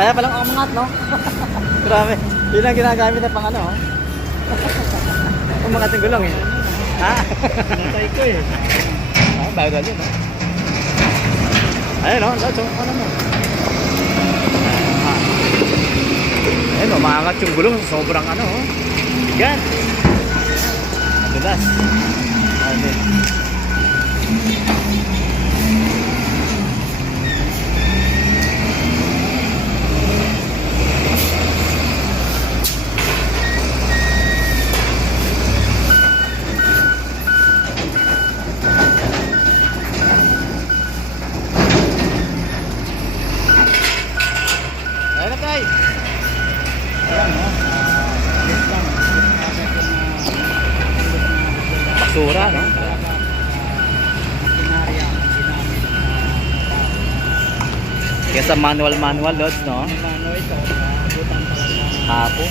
Kaya palang umangat, no? Grabe. Yun ang ginagamit na pang ano, oh. Umangat yung gulong, eh. Ha? Natay ko eh. Bagal yun, no? Ayun, no? So, ano mo? Ayun, umangat yung gulong. Sobrang ano, oh. Bigat. Madulas. Ayun. Ayun na tayo. Ayan, no? Alis lang. Basura, no? Makinarya ang ginamit. Kaya sa manual loads, no? Ano ito? Butan talaga. Hapon.